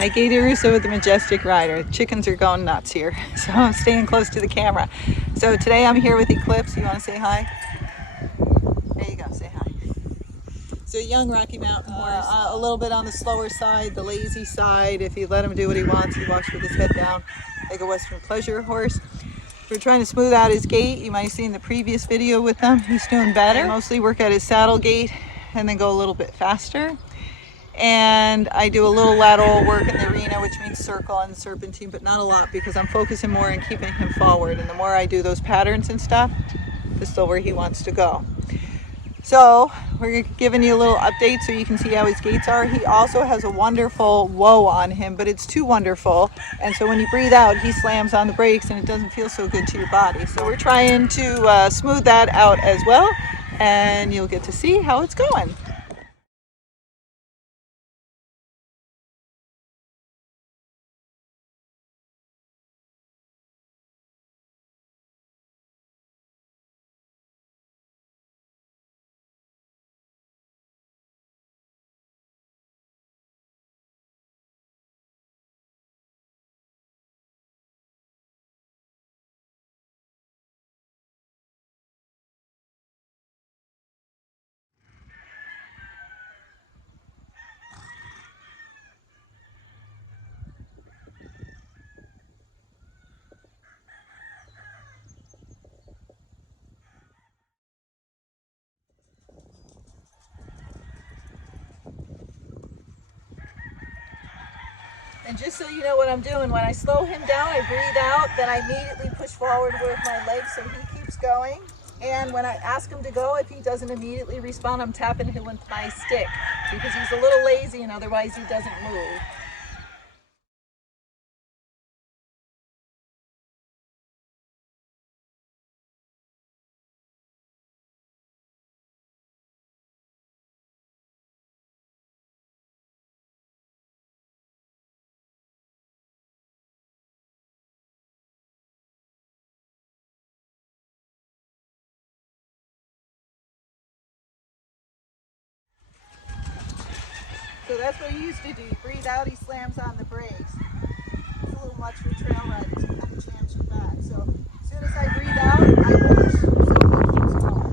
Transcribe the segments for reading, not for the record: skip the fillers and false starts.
Hi, Gaye DeRusso with the Majestic rider. Chickens are going nuts here, so I'm staying close to the camera. So today I'm here with Eclipse. You want to say hi? There you go, say hi. So young Rocky Mountain horse, a little bit on the slower side, the lazy side. If you let him do what he wants, he walks with his head down like a Western pleasure horse. We're trying to smooth out his gait. You might have seen the previous video with him. He's doing better. I mostly work at his saddle gait and then go a little bit faster. And I do a little lateral work in the arena, which means circle and serpentine, but not a lot because I'm focusing more on keeping him forward. And the more I do those patterns and stuff, the slower he wants to go. So we're giving you a little update so you can see how his gaits are. He also has a wonderful whoa on him, but it's too wonderful. And so when you breathe out, he slams on the brakes and it doesn't feel so good to your body. So we're trying to smooth that out as well. And you'll get to see how it's going. And just so you know what I'm doing, when I slow him down, I breathe out, then I immediately push forward with my legs so he keeps going. And when I ask him to go, if he doesn't immediately respond, I'm tapping him with my stick because he's a little lazy and otherwise he doesn't move. So that's what he used to do. Breathe out, he slams on the brakes. It's a little much for trail riders. It kind of jams your back. So as soon as I breathe out, I push so he keeps going.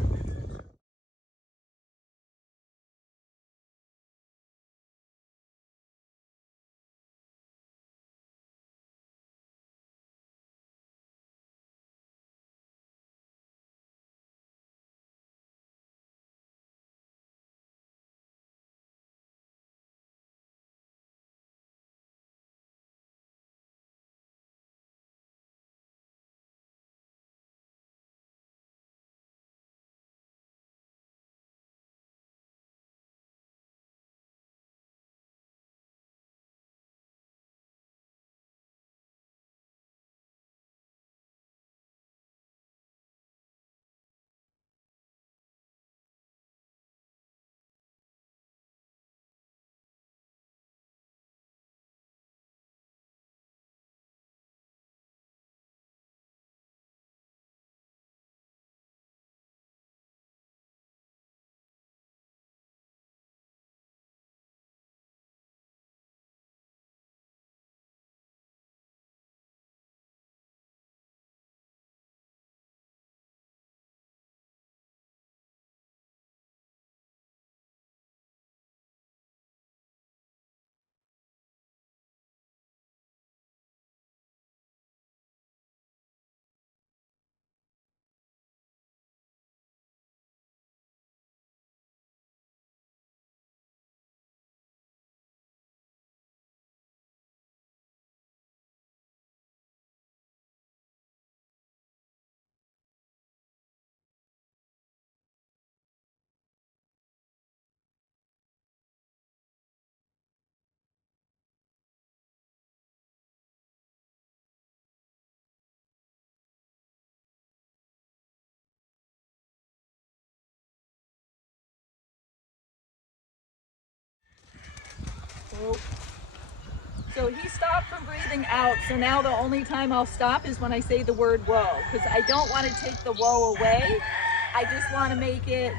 So he stopped from breathing out. So now the only time I'll stop is when I say the word whoa, because I don't want to take the whoa away. I just want to make it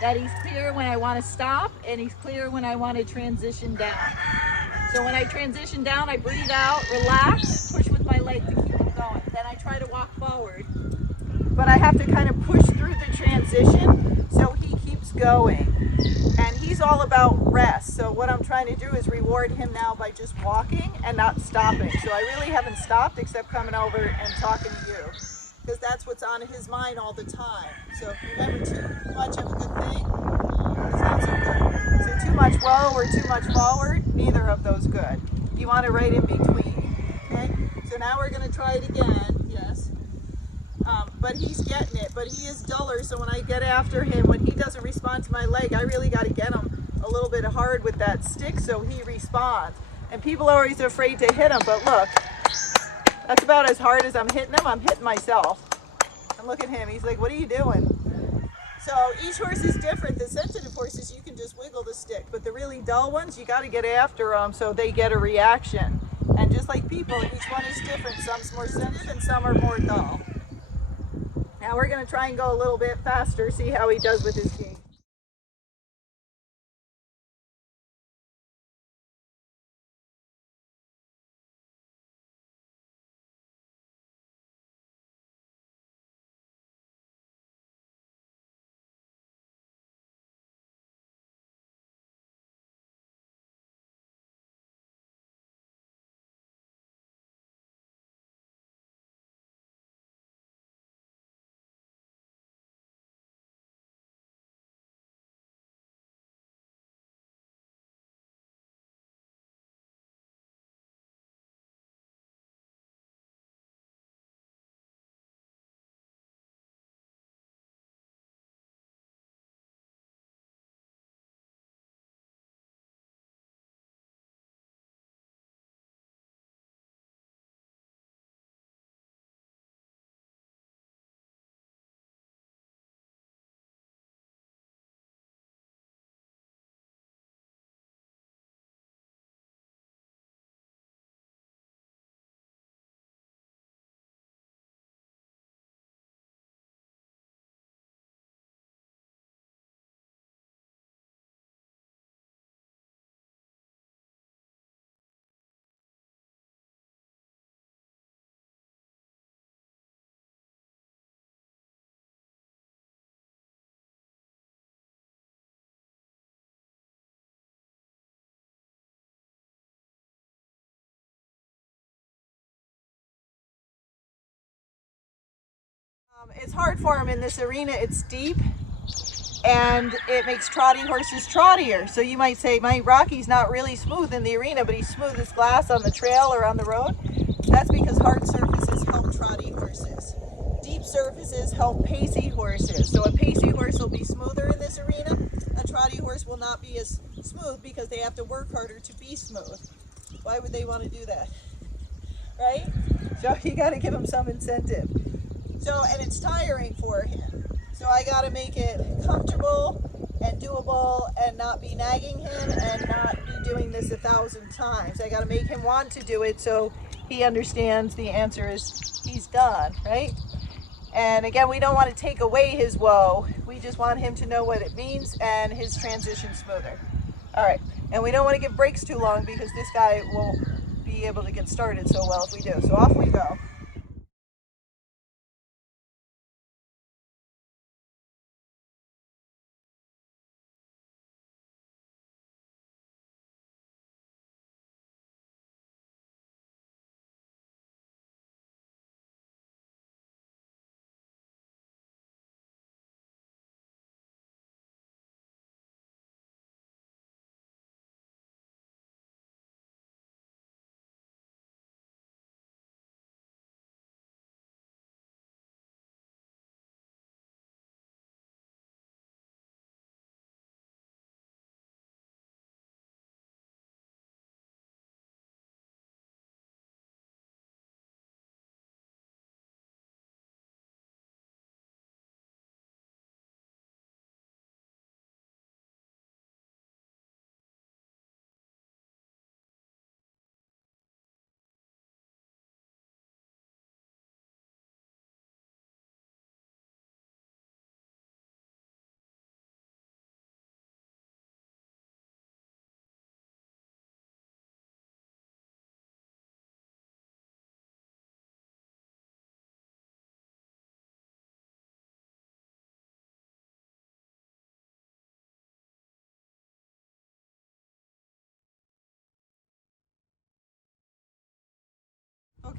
that he's clear when I want to stop and he's clear when I want to transition down. So when I transition down, I breathe out, relax, push with my leg to keep it going. Then I try to walk forward. But I have to kind of push through the transition so he keeps going. And he's all about rest. So what I'm trying to do is reward him now by just walking and not stopping. So I really haven't stopped except coming over and talking to you, because that's what's on his mind all the time. So remember, too much of a good thing is not so good. So too much whoa or too much forward, neither of those good. You want it right in between. Okay? So now we're going to try it again. Yes. But he's getting it, but he is duller, so when I get after him, when he doesn't respond to my leg, I really got to get him a little bit hard with that stick so he responds. And people are always afraid to hit him, but look, that's about as hard as I'm hitting him. I'm hitting myself. And look at him, he's like, what are you doing? So each horse is different. The sensitive horses, you can just wiggle the stick, but the really dull ones, you got to get after them so they get a reaction. And just like people, each one is different. Some's more sensitive and some are more dull. Now we're going to try and go a little bit faster, see how he does with his gait. It's hard for him in this arena. It's deep and it makes trotty horses trottier. So you might say, my Rocky's not really smooth in the arena, but he's smooth as glass on the trail or on the road. That's because hard surfaces help trotty horses. Deep surfaces help pacey horses. So a pacey horse will be smoother in this arena. A trotty horse will not be as smooth because they have to work harder to be smooth. Why would they want to do that? Right? So you got to give them some incentive. So, and it's tiring for him. So I got to make it comfortable and doable and not be nagging him and not be doing this 1,000 times. I got to make him want to do it so he understands the answer is he's done, right? And again, we don't want to take away his woe. We just want him to know what it means and his transition smoother. All right. And we don't want to give breaks too long because this guy won't be able to get started so well if we do. So off we go.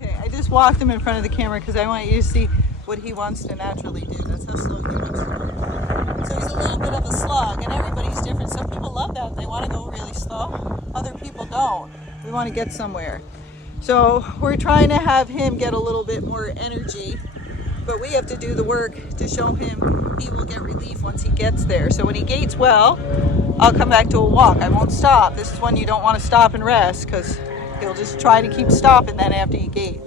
Okay, I just walked him in front of the camera because I want you to see what he wants to naturally do. That's how slow he wants to go. So he's a little bit of a slug, and everybody's different. Some people love that. They want to go really slow. Other people don't. We want to get somewhere. So we're trying to have him get a little bit more energy, but we have to do the work to show him he will get relief once he gets there. So when he gaits well, I'll come back to a walk. I won't stop. This is when you don't want to stop and rest because he'll just try to keep stopping then after you gait.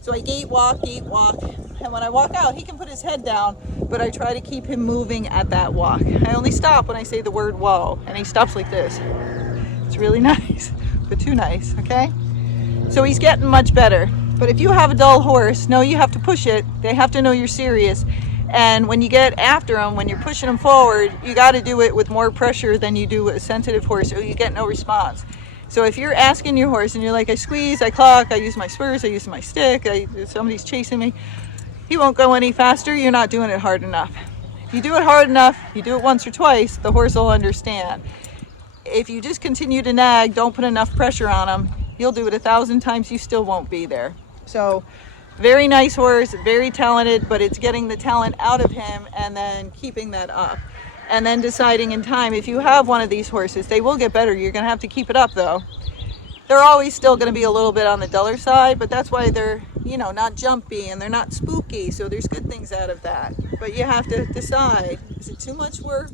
So I gait, walk, and when I walk out, he can put his head down, but I try to keep him moving at that walk. I only stop when I say the word whoa, and he stops like this. It's really nice, but too nice, okay? So he's getting much better. But if you have a dull horse, no, you have to push it. They have to know you're serious. And when you get after them, when you're pushing them forward, you got to do it with more pressure than you do with a sensitive horse, or you get no response. So if you're asking your horse and you're like, I squeeze, I clock, I use my spurs, I use my stick, somebody's chasing me, he won't go any faster. You're not doing it hard enough. If you do it hard enough, you do it once or twice, the horse will understand. If you just continue to nag, don't put enough pressure on him, you'll do it 1,000 times, you still won't be there. So very nice horse, very talented, but it's getting the talent out of him and then keeping that up. And then deciding in time, if you have one of these horses, they will get better. You're going to have to keep it up though. They're always still going to be a little bit on the duller side, but that's why they're, you know, not jumpy and they're not spooky. So there's good things out of that. But you have to decide, is it too much work?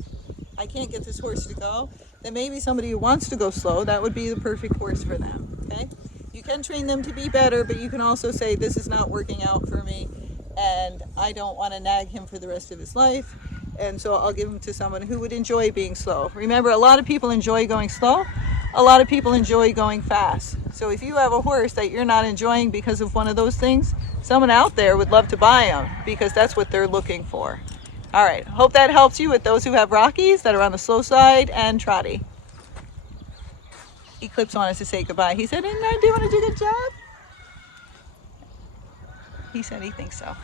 I can't get this horse to go. Then maybe somebody who wants to go slow, that would be the perfect horse for them, okay? You can train them to be better, but you can also say, this is not working out for me and I don't want to nag him for the rest of his life. And so I'll give him to someone who would enjoy being slow. Remember, a lot of people enjoy going slow. A lot of people enjoy going fast. So if you have a horse that you're not enjoying because of one of those things, someone out there would love to buy him because that's what they're looking for. All right, hope that helps you with those who have Rockies that are on the slow side and trotty. Eclipse wanted us to say goodbye. He said, didn't I do a good job? He said he thinks so.